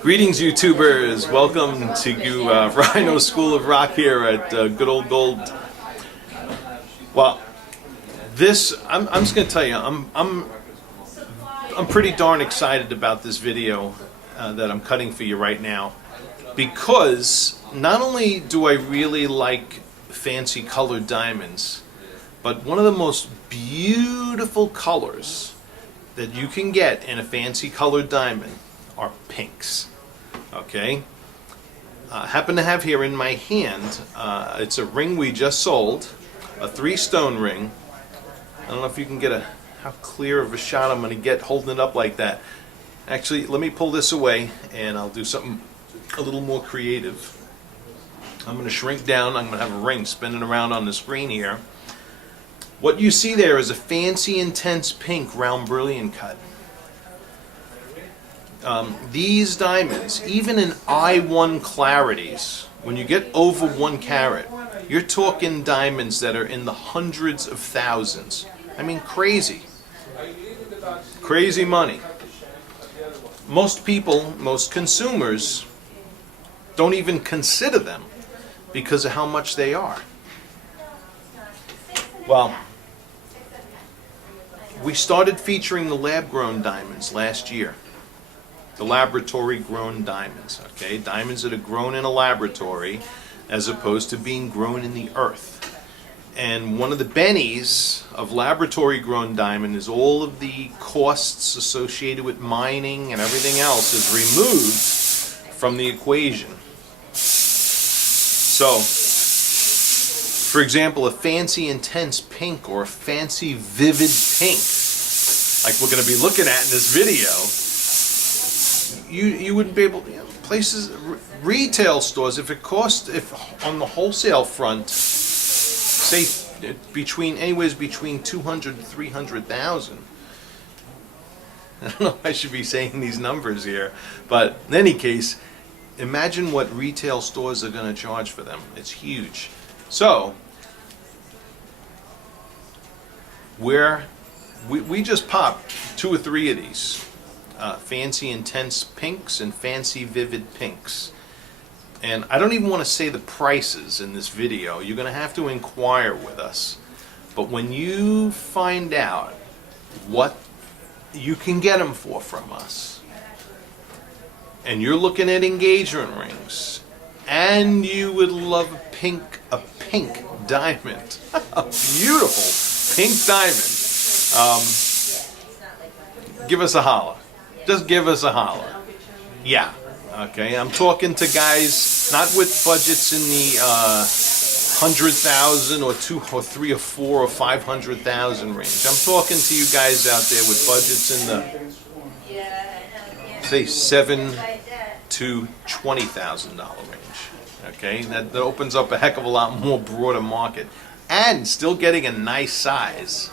Greetings, YouTubers. Welcome to Rhino School of Rock here at Good Old Gold. Well, I'm just going to tell you, I'm pretty darn excited about this video that I'm cutting for you right now, because not only do I really like fancy colored diamonds, but one of the most beautiful colors that you can get in a fancy colored diamond are pinks. Okay, I happen to have here in my hand, it's a ring we just sold, a 3-stone ring. I don't know if you can get how clear of a shot I'm going to get holding it up like that. Actually, let me pull this away and I'll do something a little more creative. I'm going to shrink down. I'm going to have a ring spinning around on the screen here. What you see there is a fancy intense pink round brilliant cut. These diamonds, even in I1 clarities, when you get over 1 carat, you're talking diamonds that are in the hundreds of thousands. I mean, crazy. Crazy money. Most people, most consumers, don't even consider them because of how much they are. Well, we started featuring the lab-grown diamonds last year. The laboratory-grown diamonds, okay? Diamonds that are grown in a laboratory as opposed to being grown in the earth. And one of the bennies of laboratory-grown diamond is all of the costs associated with mining and everything else is removed from the equation. So, for example, a fancy intense pink or a fancy vivid pink, like we're going to be looking at in this video, you wouldn't be able to, places, retail stores, if on the wholesale front, say anyways between 200 to 300,000. I don't know if I should be saying these numbers here, but in any case, imagine what retail stores are going to charge for them. It's huge. So, we just popped 2 or 3 of these. Fancy intense pinks and fancy vivid pinks. And I don't even want to say the prices in this video. You're going to have to inquire with us. But when you find out what you can get them for from us, and you're looking at engagement rings, and you would love a pink diamond, a beautiful pink diamond, give us a holler. Just give us a holler. Yeah. Okay. I'm talking to guys not with budgets in the 100,000 or 2 or 3 or 4 or 500,000 range. I'm talking to you guys out there with budgets in the, say, $7,000 to $20,000 range. Okay. That opens up a heck of a lot more broader market, and still getting a nice size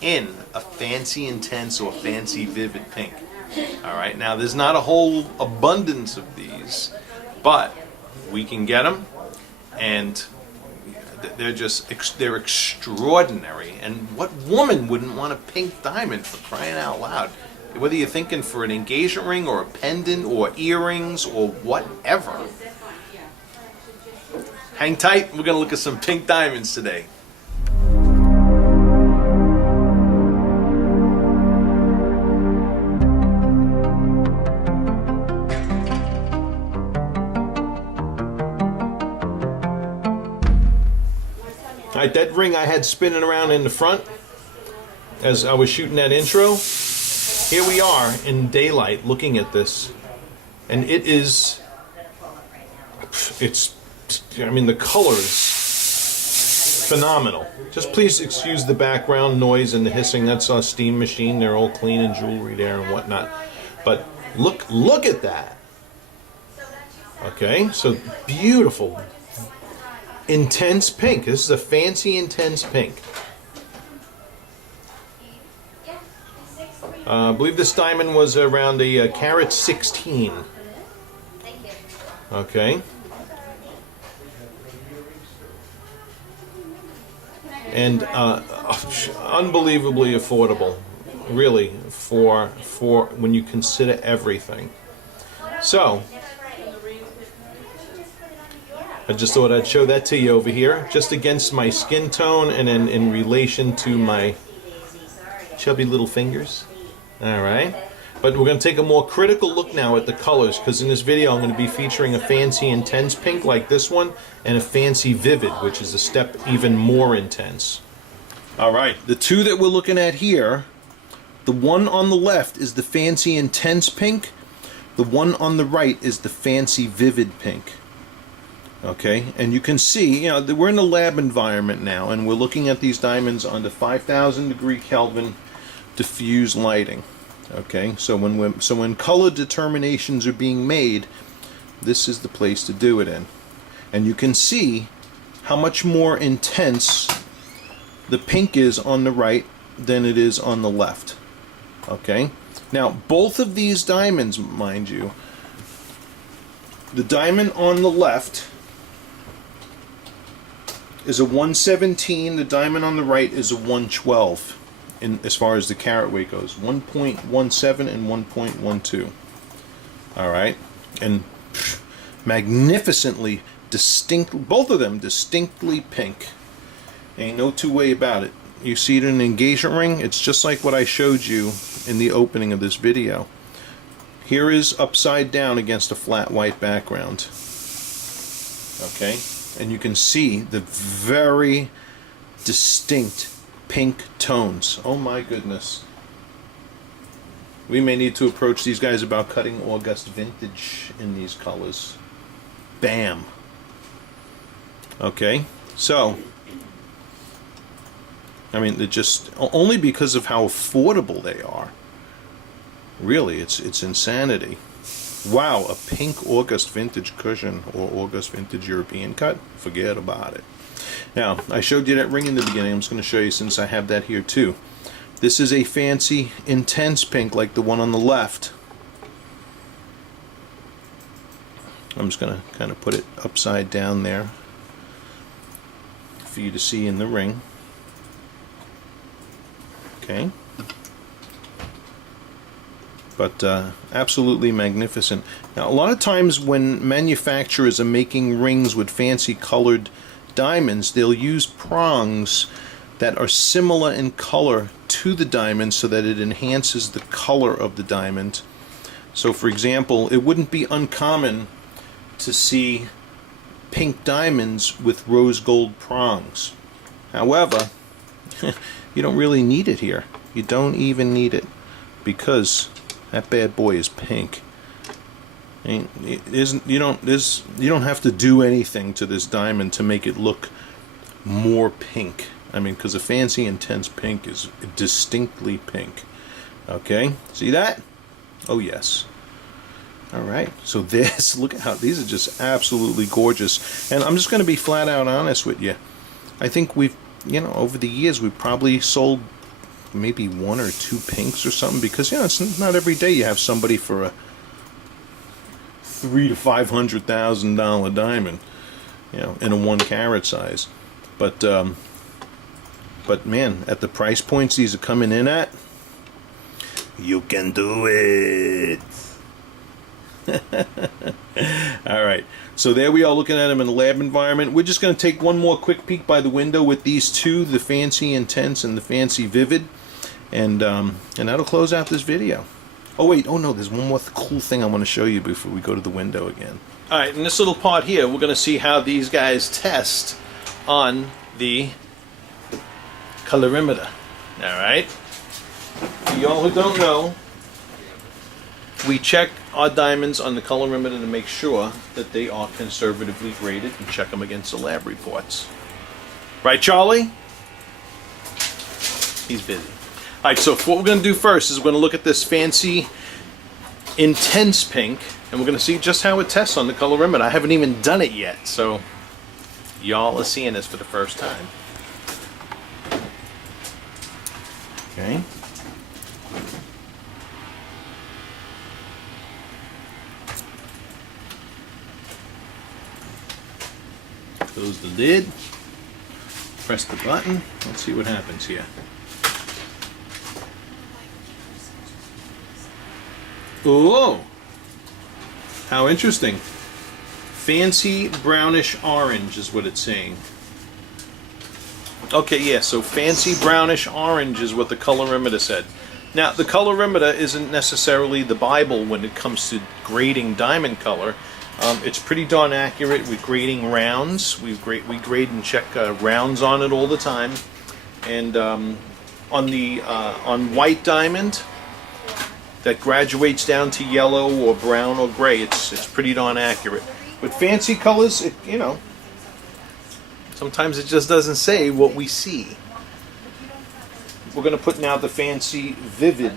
in a fancy intense or fancy vivid pink. Alright, now there's not a whole abundance of these, but we can get them, and they're extraordinary. And what woman wouldn't want a pink diamond, for crying out loud? Whether you're thinking for an engagement ring or a pendant or earrings or whatever. Hang tight, we're going to look at some pink diamonds today. Alright, that ring I had spinning around in the front as I was shooting that intro, here we are in daylight looking at this, and I mean, the color is phenomenal. Just please excuse the background noise and the hissing. That's a steam machine. They're all cleaning jewelry there and whatnot. But look at that. Okay, so beautiful. Intense pink. This is a fancy intense pink. I believe this diamond was around a carat 16. Okay. And unbelievably affordable. really, for when you consider everything. So I just thought I'd show that to you over here, just against my skin tone and in relation to my chubby little fingers. All right. But we're going to take a more critical look now at the colors, because in this video I'm going to be featuring a fancy intense pink like this one and a fancy vivid, which is a step even more intense. All right, the two that we're looking at here, the one on the left is the fancy intense pink, the one on the right is the fancy vivid pink. Okay, and you can see, you know, we're in a lab environment now, and we're looking at these diamonds under 5,000 degree Kelvin diffuse lighting. Okay, so when color determinations are being made, this is the place to do it in. And you can see how much more intense the pink is on the right than it is on the left. Okay, now both of these diamonds, mind you, the diamond on the left is a 117, the diamond on the right is a 112. As far as the carat weight goes, 1.17 and 1.12. All right, and magnificently distinct, both of them distinctly pink. Ain't no two way about it. You see it in an engagement ring, it's just like what I showed you in the opening of this video. Here is upside down against a flat white background. Okay, and you can see the very distinct pink tones. Oh my goodness. We may need to approach these guys about cutting August vintage in these colors. Bam. Okay, so I mean, they're just only because of how affordable they are. Really, it's insanity. Wow, a pink August vintage cushion or August vintage European cut? Forget about it. Now, I showed you that ring in the beginning. I'm just going to show you since I have that here too. This is a fancy intense pink like the one on the left. I'm just going to kind of put it upside down there for you to see in the ring. Okay. But absolutely magnificent. Now, a lot of times when manufacturers are making rings with fancy colored diamonds, they'll use prongs that are similar in color to the diamond so that it enhances the color of the diamond. So for example, it wouldn't be uncommon to see pink diamonds with rose gold prongs. However, you don't really need it here. You don't even need it, because that bad boy is pink. You don't have to do anything to this diamond to make it look more pink. I mean, because a fancy intense pink is distinctly pink. Okay, see that? Oh yes. All right, so this, look at how these are just absolutely gorgeous. And I'm just going to be flat out honest with you. I think we've, you know, over the years we've probably sold maybe one or two pinks or something, because, you know, it's not every day you have somebody for a $300,000 to $500,000 diamond, you know, in a 1 carat size. But man, at the price points these are coming in at, you can do it. All right, so there we are looking at them in the lab environment. We're just going to take one more quick peek by the window with these two, the fancy intense and the fancy vivid, and that'll close out this video. Oh wait, oh no, there's one more cool thing I want to show you before we go to the window again. All right, in this little part here, we're going to see how these guys test on the colorimeter. All right, for y'all who don't know, we check our diamonds on the colorimeter to make sure that they are conservatively graded and check them against the lab reports. Right, Charlie? He's busy. All right, so what we're going to do first is we're going to look at this fancy intense pink, and we're going to see just how it tests on the colorimeter. I haven't even done it yet, so y'all are seeing this for the first time. Okay. Close the lid, press the button, let's see what happens here. Oh, how interesting. Fancy brownish orange is what it's saying. Okay, yeah, so fancy brownish orange is what the colorimeter said. Now, the colorimeter isn't necessarily the Bible when it comes to grading diamond color. It's pretty darn accurate with grading rounds. We grade and check rounds on it all the time. And on white diamond that graduates down to yellow or brown or gray, it's pretty darn accurate. With fancy colors, you know, sometimes it just doesn't say what we see. We're going to put now the fancy vivid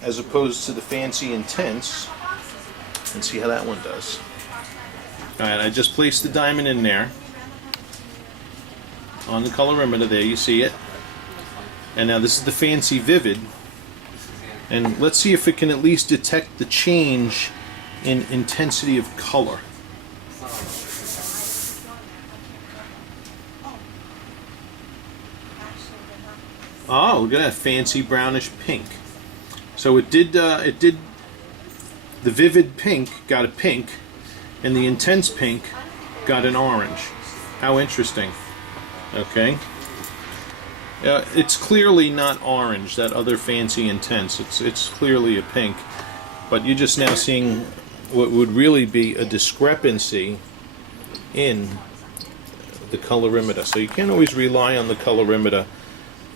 as opposed to the fancy intense and see how that one does. Alright, I just placed the diamond in there on the colorimeter. There, you see it. And now this is the fancy vivid. And let's see if it can at least detect the change in intensity of color. Oh, look at that fancy brownish pink. So it did the vivid pink got a pink, and the intense pink got an orange. How interesting. Okay. It's clearly not orange, that other fancy intense. It's clearly a pink. But you're just now seeing what would really be a discrepancy in the colorimeter. So you can't always rely on the colorimeter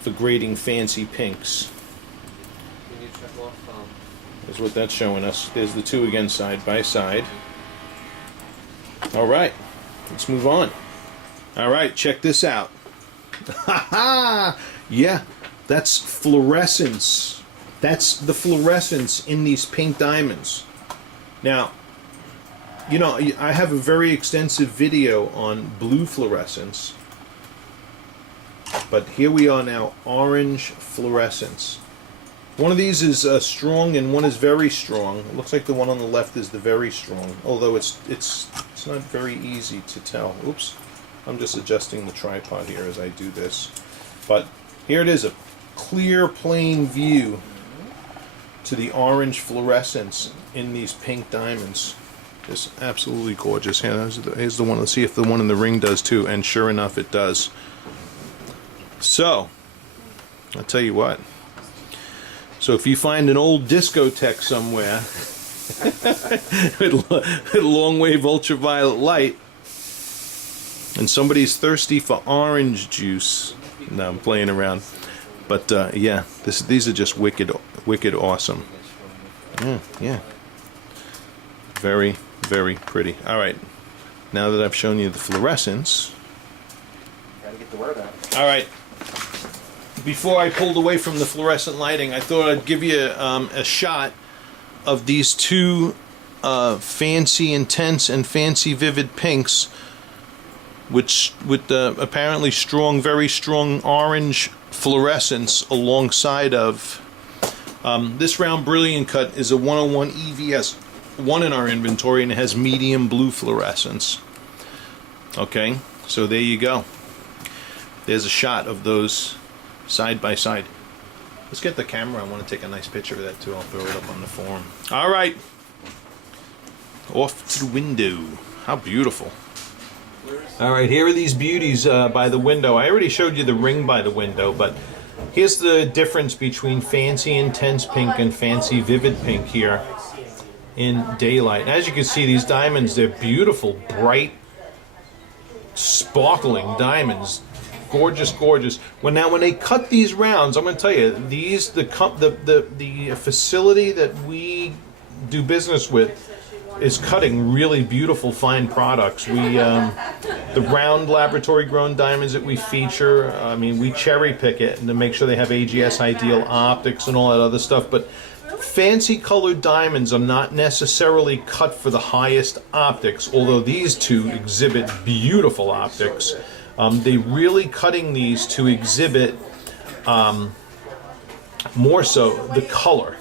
for grading fancy pinks. That's what that's showing us. There's the two again, side by side. Alright, let's move on. Alright, check this out. Yeah, that's fluorescence. That's the fluorescence in these pink diamonds. Now, you know, I have a very extensive video on blue fluorescence. But here we are now, orange fluorescence. One of these is strong and one is very strong. It looks like the one on the left is the very strong, although it's not very easy to tell. Oops, I'm just adjusting the tripod here as I do this. But here it is, a clear, plain view to the orange fluorescence in these pink diamonds. It's absolutely gorgeous. Here's the one. Let's see if the one in the ring does too, and sure enough, it does. So, I'll tell you what. So if you find an old discotheque somewhere with long wave ultraviolet light, and somebody's thirsty for orange juice, no, I'm playing around. But yeah, these are just wicked awesome. Yeah. Very, very pretty. All right, now that I've shown you the fluorescence, gotta get the word out. all right. Before I pulled away from the fluorescent lighting, I thought I'd give you a shot of these two fancy intense and fancy vivid pinks, which with apparently strong, very strong orange fluorescence alongside of this round Brilliant Cut is a 101 EVS 1 in our inventory, and it has medium blue fluorescence. Okay, so there you go. There's a shot of those side by side. Let's get the camera. I want to take a nice picture of that too. I'll throw it up on the forum. All right, off to the window. How beautiful. All right, here are these beauties by the window. I already showed you the ring by the window, but here's the difference between fancy intense pink and fancy vivid pink here in daylight. And as you can see, these diamonds, they're beautiful, bright, sparkling diamonds. Gorgeous, gorgeous. When they cut these rounds, I'm going to tell you, the facility that we do business with is cutting really beautiful, fine products. We the round laboratory grown diamonds that we feature, I mean, we cherry pick it and to make sure they have AGS ideal optics and all that other stuff. But fancy colored diamonds are not necessarily cut for the highest optics, although these two exhibit beautiful optics. They really cutting these to exhibit more so the color,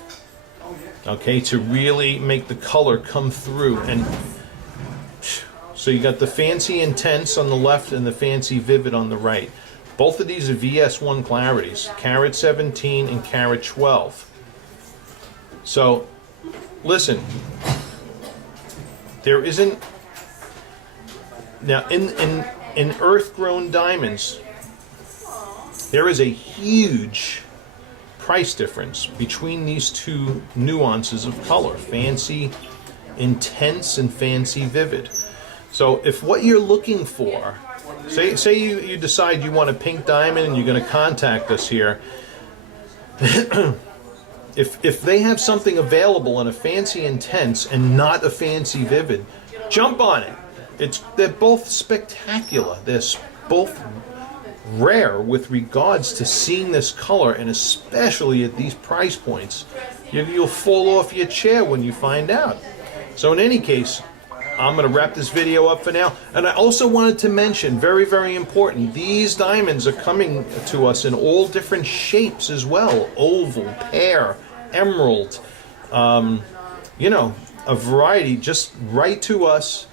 okay, to really make the color come through. And so you got the fancy intense on the left and the fancy vivid on the right. Both of these are VS1 clarities, carat 17 and carat 12. So listen, there isn't now in earth-grown diamonds. There is a huge price difference between these two nuances of color: fancy intense and fancy vivid. So if what you're looking for, say you decide you want a pink diamond and you're going to contact us here, if they have something available in a fancy intense and not a fancy vivid, jump on it. They're both spectacular. They're both rare with regards to seeing this color, and especially at these price points, you'll fall off your chair when you find out. So in any case, I'm going to wrap this video up for now. And I also wanted to mention, very, very important, these diamonds are coming to us in all different shapes as well. Oval, pear, emerald, you know, a variety. Just write to us.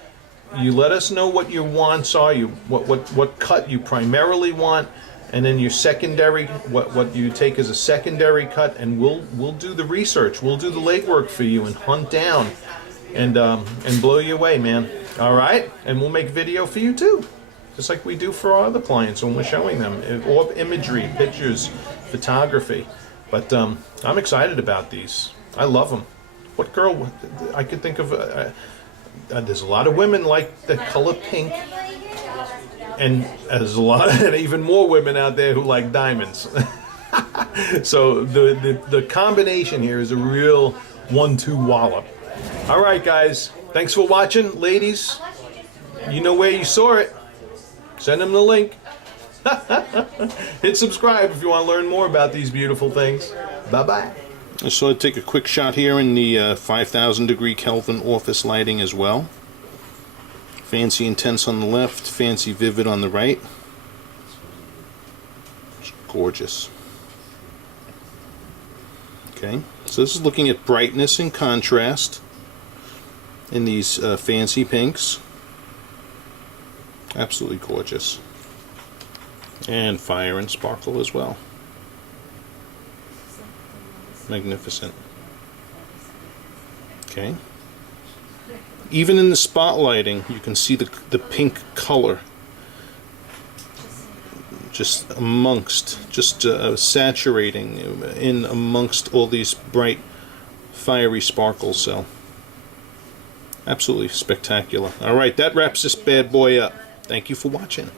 You let us know what your wants are, what cut you primarily want, and then your secondary, what you take as a secondary cut, and we'll do the research. We'll do the legwork for you and hunt down and blow you away, man. All right, and we'll make video for you too, just like we do for our other clients when we're showing them, or imagery, pictures, photography. But I'm excited about these. I love them. What girl I could think of? There's a lot of women like the color pink, and there's a lot, and even more women out there who like diamonds. So the combination here is a real 1-2 wallop. All right, guys, thanks for watching, ladies. You know where you saw it. Send them the link. Hit subscribe if you want to learn more about these beautiful things. Bye bye. So I'll take a quick shot here in the 5,000 degree Kelvin office lighting as well. Fancy intense on the left, fancy vivid on the right. It's gorgeous. Okay, so this is looking at brightness and contrast in these fancy pinks. Absolutely gorgeous. And fire and sparkle as well. Magnificent. Okay. Even in the spotlighting, you can see the pink color just amongst, saturating in amongst all these bright, fiery sparkles. So, absolutely spectacular. All right, that wraps this bad boy up. Thank you for watching.